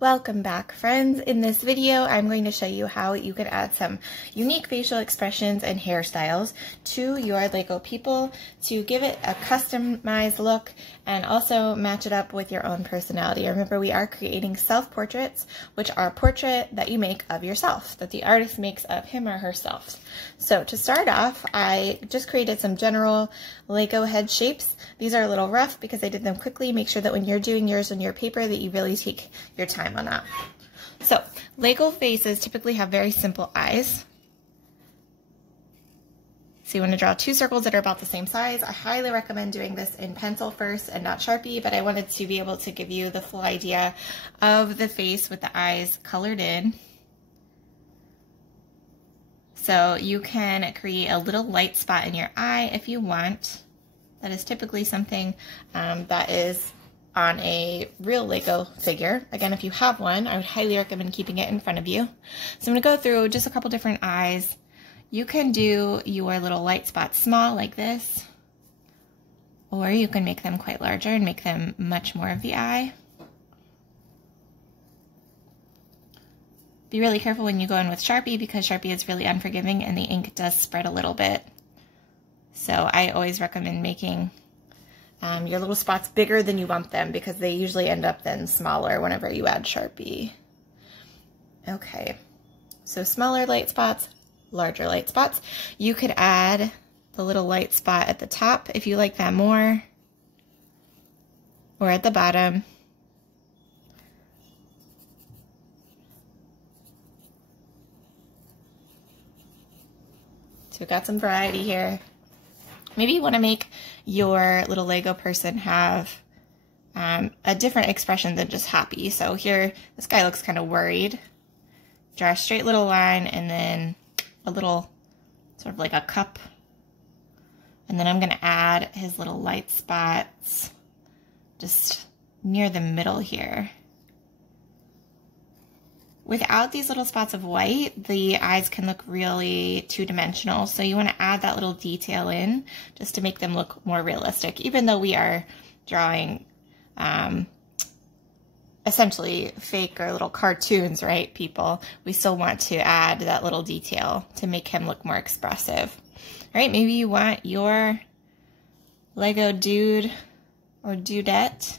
Welcome back, friends. In this video, I'm going to show you how you can add some unique facial expressions and hairstyles to your Lego people to give it a customized look and also match it up with your own personality. Remember, we are creating self-portraits, which are a portrait that you make of yourself, that the artist makes of him or herself. So to start off, I just created some general Lego head shapes. These are a little rough because I did them quickly. Make sure that when you're doing yours on your paper that you really take your time on that. So Lego faces typically have very simple eyes. So you want to draw two circles that are about the same size. I highly recommend doing this in pencil first and not Sharpie, but I wanted to be able to give you the full idea of the face with the eyes colored in. So you can create a little light spot in your eye if you want. That is typically something that is on a real Lego figure. Again, if you have one, I would highly recommend keeping it in front of you. So I'm gonna go through just a couple different eyes. You can do your little light spots small like this, or you can make them quite larger and make them much more of the eye. Be really careful when you go in with Sharpie because Sharpie is really unforgiving and the ink does spread a little bit. So I always recommend making your little spots bigger than you want them because they usually end up then smaller whenever you add Sharpie. Okay, so smaller light spots, larger light spots. You could add the little light spot at the top if you like that more, or at the bottom. So we've got some variety here. Maybe you want to make your little Lego person have a different expression than just happy. So here, this guy looks kind of worried. Draw a straight little line and then a little, sort of like a cup. And then I'm going to add his little light spots just near the middle here. Without these little spots of white, the eyes can look really two-dimensional. So you want to add that little detail in just to make them look more realistic. Even though we are drawing essentially fake or little cartoons, right, people? We still want to add that little detail to make him look more expressive. All right, maybe you want your Lego dude or dudette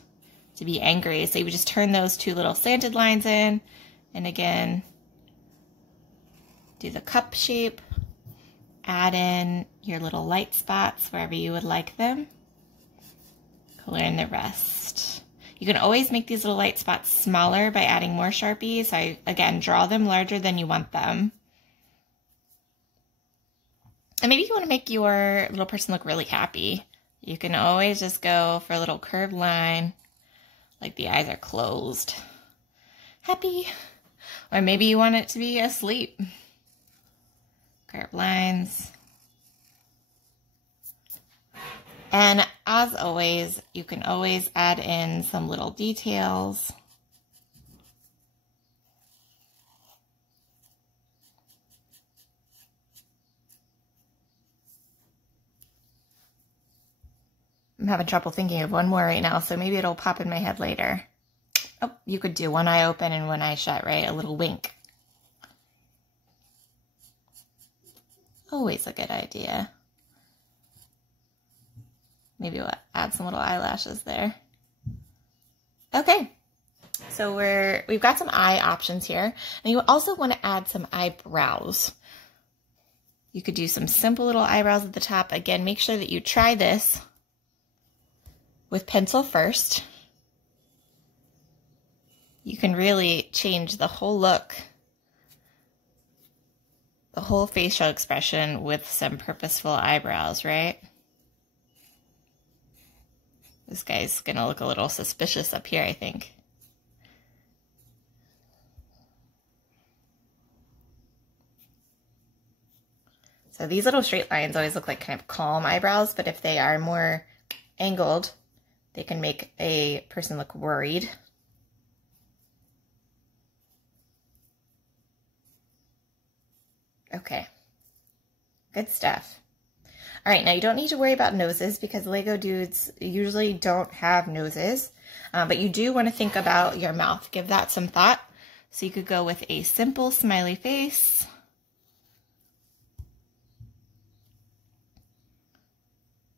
to be angry. So you would just turn those two little slanted lines in. And again, do the cup shape, add in your little light spots wherever you would like them, color in the rest. You can always make these little light spots smaller by adding more Sharpie. So again, draw them larger than you want them. And maybe you want to make your little person look really happy. You can always just go for a little curved line, like the eyes are closed. Happy. Or maybe you want it to be asleep. Curved lines. And as always, you can always add in some little details. I'm having trouble thinking of one more right now, so maybe it'll pop in my head later. Oh, you could do one eye open and one eye shut, right? A little wink. Always a good idea. Maybe we'll add some little eyelashes there. Okay, so we've got some eye options here. And you also want to add some eyebrows. You could do some simple little eyebrows at the top. Again, make sure that you try this with pencil first. You can really change the whole look, the whole facial expression with some purposeful eyebrows, right? This guy's gonna look a little suspicious up here, I think. So these little straight lines always look like kind of calm eyebrows, but if they are more angled, they can make a person look worried. Okay, good stuff. All right, now you don't need to worry about noses because Lego dudes usually don't have noses, but you do want to think about your mouth. Give that some thought. So you could go with a simple smiley face.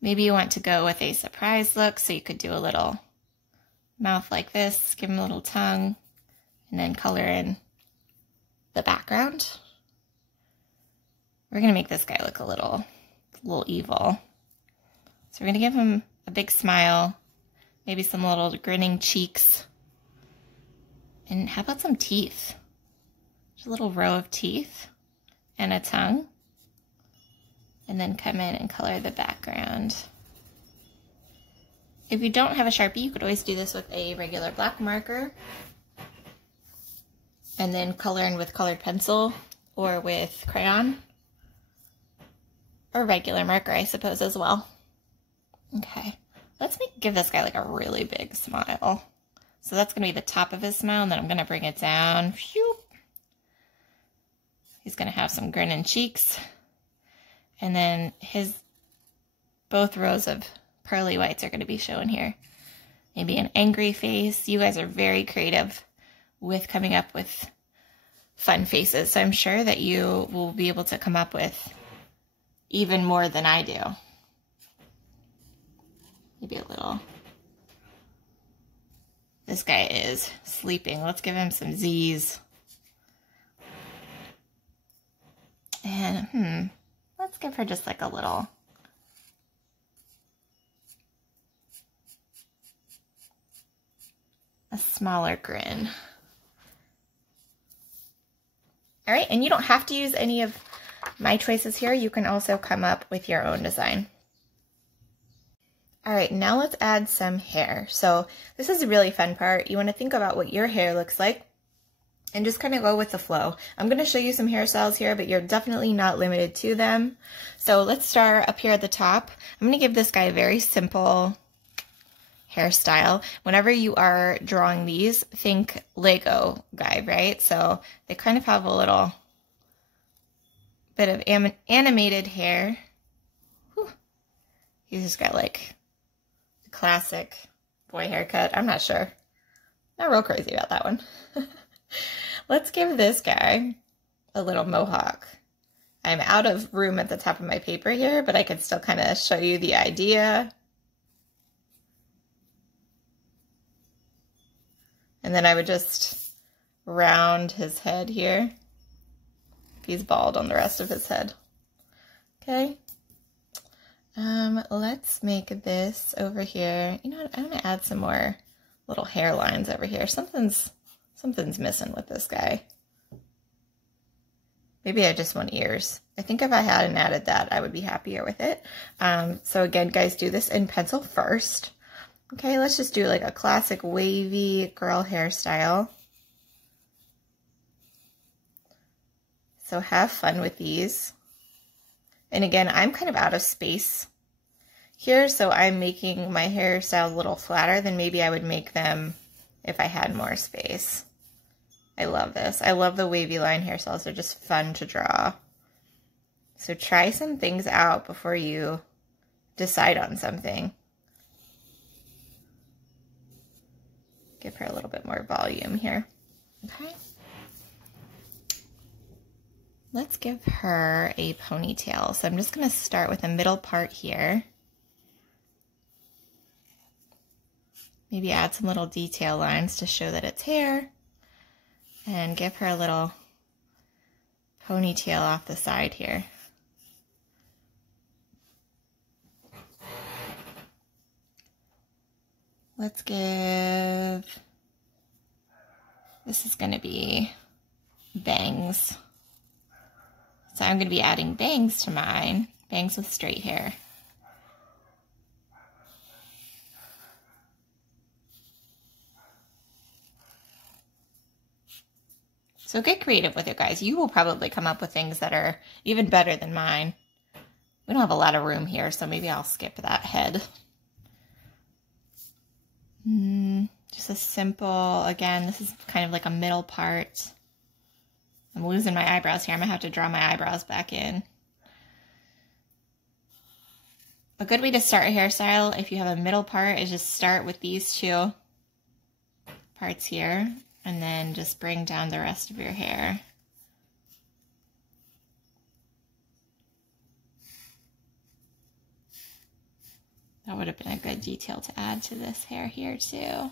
Maybe you want to go with a surprise look, so you could do a little mouth like this, give him a little tongue, and then color in the background. We're going to make this guy look a little evil. So we're going to give him a big smile, maybe some little grinning cheeks. And how about some teeth? Just a little row of teeth and a tongue. And then come in and color the background. If you don't have a Sharpie, you could always do this with a regular black marker. And then color in with colored pencil or with crayon. Or regular marker, I suppose, as well. Okay, let's give this guy like a really big smile. So that's going to be the top of his smile, and then I'm going to bring it down. Phew. He's going to have some grinning cheeks. And then both rows of pearly whites are going to be shown here. Maybe an angry face. You guys are very creative with coming up with fun faces. So I'm sure that you will be able to come up with even more than I do. Maybe a little. This guy is sleeping. Let's give him some Z's. And, let's give her just like a little. A smaller grin. All right, and you don't have to use any of my choices here. You can also come up with your own design. All right, now let's add some hair. So this is a really fun part. You want to think about what your hair looks like and just kind of go with the flow. I'm going to show you some hairstyles here, but you're definitely not limited to them. So let's start up here at the top. I'm going to give this guy a very simple hairstyle. Whenever you are drawing these, think Lego guy, right? So they kind of have a little bit of animated hair. Whew. He's just got like a classic boy haircut. I'm not sure. Not real crazy about that one. Let's give this guy a little mohawk. I'm out of room at the top of my paper here, but I can still kind of show you the idea. And then I would just round his head here. He's bald on the rest of his head. Okay. Let's make this over here. You know what? I'm gonna add some more little hairlines over here. Something's missing with this guy. Maybe I just want ears. I think if I hadn't added that, I would be happier with it. So again, guys, do this in pencil first. Okay, let's just do like a classic wavy girl hairstyle. So have fun with these. And again, I'm kind of out of space here, so I'm making my hairstyles a little flatter than maybe I would make them if I had more space. I love this. I love the wavy line hairstyles. They're just fun to draw. So try some things out before you decide on something. Give her a little bit more volume here. Okay. Let's give her a ponytail. So I'm just going to start with the middle part here. Maybe add some little detail lines to show that it's hair. And give her a little ponytail off the side here. Let's give, this is going to be bangs. So I'm going to be adding bangs to mine, bangs with straight hair. So get creative with it, guys. You will probably come up with things that are even better than mine. We don't have a lot of room here, so maybe I'll skip that head. Just a simple, again, this is kind of like a middle part. I'm losing my eyebrows here. I'm going to have to draw my eyebrows back in. a good way to start a hairstyle, if you have a middle part, is just start with these two parts here, and then just bring down the rest of your hair. That would have been a good detail to add to this hair here too.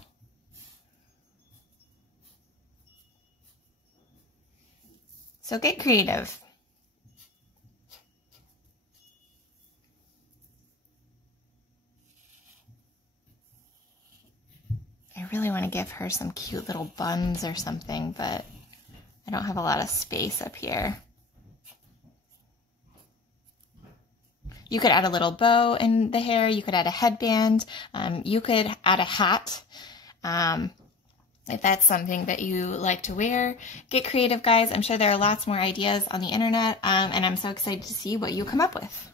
So get creative. I really want to give her some cute little buns or something, but I don't have a lot of space up here. You could add a little bow in the hair. You could add a headband. You could add a hat. If that's something that you like to wear. Get creative, guys. I'm sure there are lots more ideas on the internet, and I'm so excited to see what you come up with.